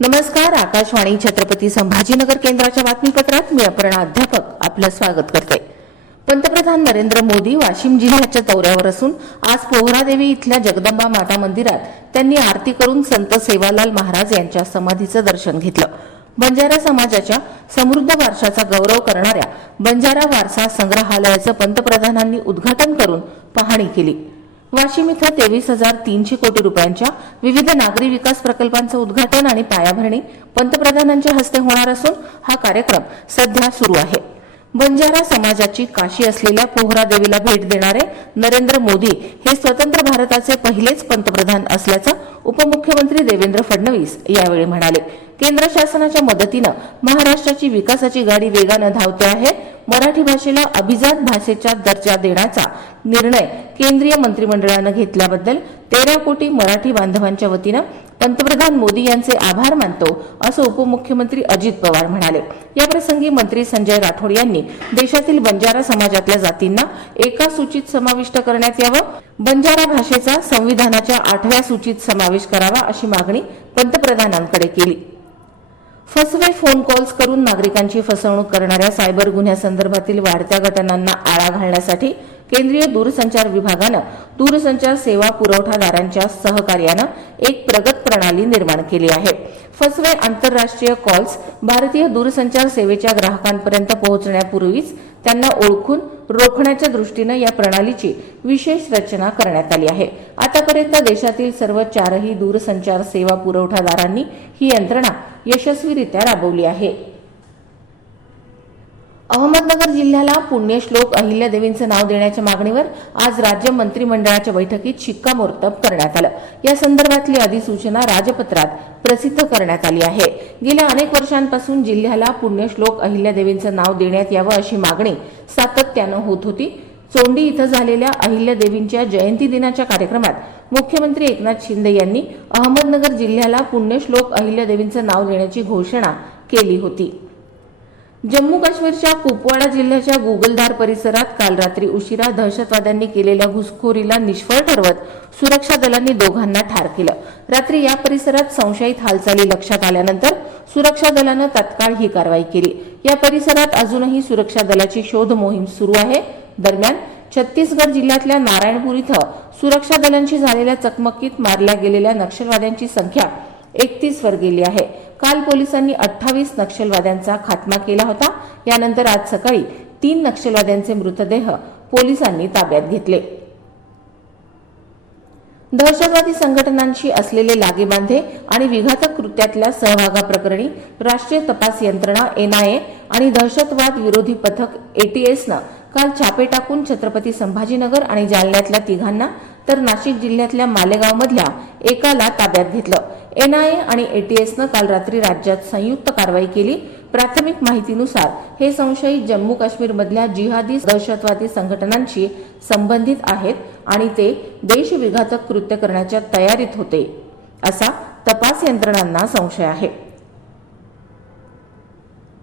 नमस्कार आकाशवाणी छत्रपती संभाजीनगर केंद्राच्या बातमीपत्रात मी अपर्णा अध्यापक आपलं स्वागत करते. पंतप्रधान नरेंद्र मोदी वाशिम जिल्ह्याच्या दौऱ्यावर असून आज पोहरादेवी इथल्या जगदंबा माता मंदिरात त्यांनी आरती करून संत सेवालाल महाराज यांच्या समाधीचं दर्शन घेतलं. बंजारा समाजाच्या समृद्ध वारशाचा गौरव करणाऱ्या बंजारा वारसा संग्रहालयाचं पंतप्रधानांनी उद्घाटन करून पाहणी केली. वाशिम इथं तेवीस हजार तीनशे कोटी रुपयांच्या विविध नागरी विकास प्रकल्पांचं उद्घाटन आणि पायाभरणी पंतप्रधानांच्या हस्ते होणार असून हा कार्यक्रम सध्या सुरू आहे. बंजारा समाजाची काशी असलेल्या पोहरा देवीला भेट देणारे नरेंद्र मोदी हे स्वतंत्र भारताचे पहिलेच पंतप्रधान असल्याचं उपमुख्यमंत्री देवेंद्र फडणवीस यावेळी म्हणाले. केंद्र शासनाच्या मदतीनं महाराष्ट्राची विकासाची गाडी वेगानं धावते आहे मराठी भाषेला अभिजात भाषेचा दर्जा देण्याचा निर्णय केंद्रीय मंत्रिमंडळानं घेतल्याबद्दल तेरा कोटी मराठी बांधवांच्या वतीनं पंतप्रधान मोदी यांचे आभार मानतो असं उपमुख्यमंत्री अजित पवार म्हणाले. याप्रसंगी मंत्री संजय राठोड यांनी देशातील बंजारा समाजातल्या जातींना एका सूचीत समाविष्ट करण्यात यावं बंजारा भाषेचा संविधानाच्या आठव्या सूचीत समावेश करावा अशी मागणी पंतप्रधानांकडे केली. फसवे फोन कॉल्स करून नागरिकांची फसवणूक करणाऱ्या सायबर गुन्ह्यासंदर्भातील वाढत्या घटनांना आळा घालण्यासाठी केंद्रीय दूरसंचार विभागानं दूरसंचार सेवा पुरवठादारांच्या सहकार्यानं एक प्रगत प्रणाली निर्माण केली आहे. फसवे आंतरराष्ट्रीय कॉल्स भारतीय दूरसंचार सेवेच्या ग्राहकांपर्यंत पोहोचण्यापूर्वीच त्यांना ओळखून रोखण्याच्या दृष्टीनं या प्रणालीची विशेष रचना करण्यात आली आहे. आतापर्यंत देशातील सर्व चारही दूरसंचार सेवा पुरवठादारांनी ही यंत्रणा यशस्वीरित्या राबवली आहे. अहमदनगर जिल्ह्याला पुण्यश्लोक अहिल्यादेवींचं नाव देण्याच्या मागणीवर आज राज्य मंत्रिमंडळाच्या बैठकीत शिक्कामोर्तब करण्यात आलं. या संदर्भातली अधिसूचना राजपत्रात प्रसिद्ध करण्यात आली आहे. गेल्या अनेक वर्षांपासून जिल्ह्याला पुण्यश्लोक अहिल्यादेवींचं नाव देण्यात यावं अशी मागणी सातत्यानं होत होती. चोंडी इथं झालेल्या अहिल्यादेवींच्या जयंती दिनाच्या कार्यक्रमात मुख्यमंत्री एकनाथ शिंदे यांनी अहमदनगर जिल्ह्याला पुण्यश्लोक अहिल्यादेवींचं नाव देण्याची घोषणा केली होती. जम्मू काश्मीरच्या कुपवाडा जिल्ह्याच्या गुगलदार परिसरात काल रात्री उशिरा दहशतवाद्यांनी केलेल्या घुसखोरीला निष्फळ ठरवत सुरक्षा दलांनी दोघांना ठार केलं. रात्री या परिसरात संशयित हालचाली लक्षात आल्यानंतर सुरक्षा दलानं तत्काळ ही कारवाई केली. या परिसरात अजूनही सुरक्षा दलाची शोध मोहीम सुरू आहे. दरम्यान छत्तीसगड जिल्ह्यातल्या नारायणपूर इथं सुरक्षा दलांशी झालेल्या चकमकीत मारल्या गेलेल्या नक्षलवाद्यांची संख्या एकतीस वर गेली आहे. काल पोलिसांनी अठ्ठावीस नक्षलवाद्यांचा खात्मा केला होता. यानंतर आज सकाळी तीन नक्षलवाद्यांचे मृतदेह पोलिसांनी ताब्यात घेतले. दहशतवादी संघटनांशी असलेले लागेबांधे आणि विघातक कृत्यातल्या सहभागाप्रकरणी राष्ट्रीय तपास यंत्रणा एनआयए आणि दहशतवाद विरोधी पथक एटीएसनं काल छापे टाकून छत्रपती संभाजीनगर आणि जालन्यातल्या तिघांना तर नाशिक जिल्ह्यातल्या मालेगावमधल्या एकाला ताब्यात घेतलं. एनआयए आणि एटीएसनं काल रात्री राज्यात संयुक्त कारवाई केली. प्राथमिक माहितीनुसार हे संशयित जम्मू काश्मीरमधल्या जिहादी दहशतवादी संघटनांशी संबंधित आहेत आणि ते देशविघातक कृत्य करण्याच्या तयारीत होते. असा तपास यंत्रणांना संशय आहे.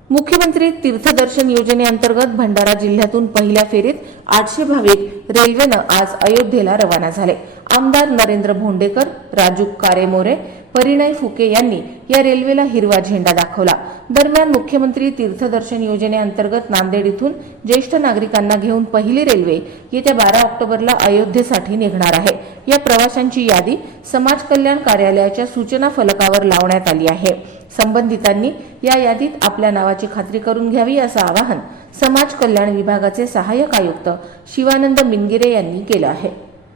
मुख्यमंत्री तीर्थदर्शन योजनेअंतर्गत भंडारा जिल्ह्यातून पहिल्या फेरीत आठशे भाविक रेल्वेनं आज अयोध्येला रवाना झाले. आमदार नरेंद्र भोंडेकर राजू कारेमोरे परिणय फुके यांनी या रेल्वेला हिरवा झेंडा दाखवला. दरम्यान मुख्यमंत्री तीर्थदर्शन योजनेअंतर्गत नांदेड इथून ज्येष्ठ नागरिकांना घेऊन पहिली रेल्वे येत्या बारा ऑक्टोबरला अयोध्येसाठी निघणार आहे. या प्रवाशांची यादी समाज कल्याण कार्यालयाच्या सूचना फलकावर लावण्यात आली आहे. संबंधितांनी या यादीत आपल्या नावाची खात्री करून घ्यावी असं आवाहन समाज कल्याण विभागाचे सहाय्यक आयुक्त शिवानंद मिनगिरे यांनी केलं आहे.